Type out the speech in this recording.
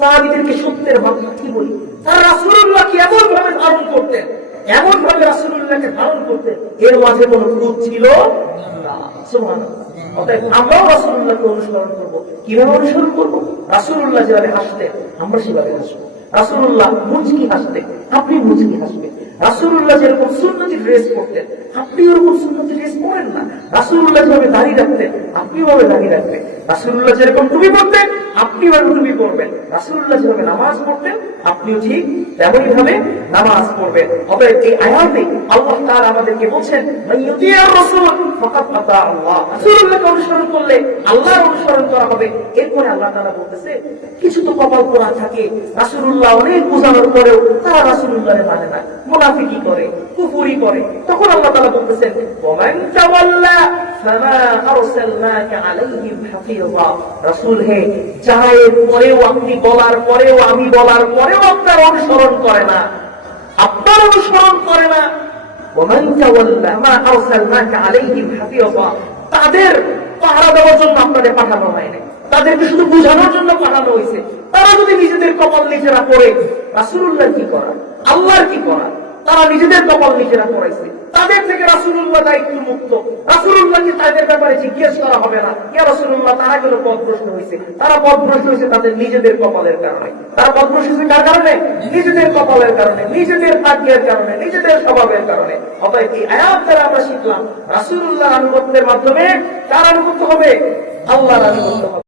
সাহাবীদেরকে সত্যের বার্তা বলি, তারা রাসূলুল্লাহকে এমন ভাবে ধারণ করতেন, এমন ভাবে রাসূলুল্লাহকে ধারণ করতেন, এর মাঝে কোনো ক্রোধ ছিল না। সুবহানাল্লাহ। অতএব আমরাও রাসূলুল্লাহকে অনুসরণ করব। কিভাবে অনুসরণ করব? রাসূলুল্লাহ যেভাবে হাসতেন আমরা সেভাবে হাসবো। রাসূলুল্লাহ মুচকি হাসতেন, আপনি মুচকি হাসবেন। রাসূলুল্লাহ যেরকম সুন্নতি ড্রেস পরতেন, আপনি ওরকম সুন্নতি ড্রেস পরেন না। রাসূলুল্লাহ যেভাবে দাড়ি রাখতেন, আপনি ওভাবে দাড়ি রাখবেন। রাসূলুল্লাহ যেরকম টুপি পরতেন, আপনি ওভাবে টুপি পরবেন। রাসূলুল্লাহ যেভাবে নামাজ পড়তেন, আপনিও ঠিক তেমনই ভাবে নামাজ পড়বেন। অতএব এই আয়াতে আল্লাহ তাআলা আমাদেরকে বলছেন, মান ইউতিআর রাসূল ফাকাদ আতা আল্লাহ। রাসূলুল্লাহকে অনুসরণ করলে আল্লাহর অনুসরণ করা হবে। এরপরে আল্লাহ তাআলা বলতেছে, কিছু তো কপাল পোড়া থাকে, রাসূলুল্লাহ অনেক বোঝানোর পরেও তারা রাসূলুল্লাহকে মানে না, মুনাফিকি করে, কুফরি করে। তখন আল্লাহ তাআলা বলতেছেন, ওয়ামান তাওয়াল্লা ফামা আরসালনাকা আলাইহিম হাফিযা। রাসূল হে, যারা এর পরেও আপনি বলার পরেও, আমি বলার পরেও আপনার অনুসরণ করে না, আপনার অনুসরণ করে না, ওয়ামান তাওয়াল্লা মা আরসালনাকা আলাইহিম হাফিযা, তাদের পাহারা দেওয়ার জন্য আপনাদের পাঠানো হয় না, তাদেরকে শুধু বোঝানোর জন্য পাঠানো হয়েছে। তারা যদি নিজেদের কপাল নিজেরা পড়ে, রাসূলুল্লাহ কি করা, আল্লাহর কি করা? তারা নিজেদের কপাল নিজেরা পড়াইছে, তাদের থেকে রাসূলুল্লাহ দায়িত্ব মুক্ত। রাসূলুল্লাহকে তাদের ব্যাপারে জিজ্ঞেস করা হবে না, ইয়া রাসূলুল্লাহ তারা কেন পথভ্রষ্ট হয়েছে? তারা পথভ্রষ্ট হয়েছে তাদের নিজেদের কপালের কারণে। তারা পথভ্রষ্ট হয়েছে কার কারণে? নিজেদের কপালের কারণে, নিজেদের ভাগ্যের কারণে, নিজেদের স্বভাবের কারণে। অতএব এই আয়াত দ্বারা আমরা শিখলাম, রাসূলুল্লাহর আনুগত্যের মাধ্যমে কার আনুগত্য হবে? আল্লাহর আনুগত্য হবে।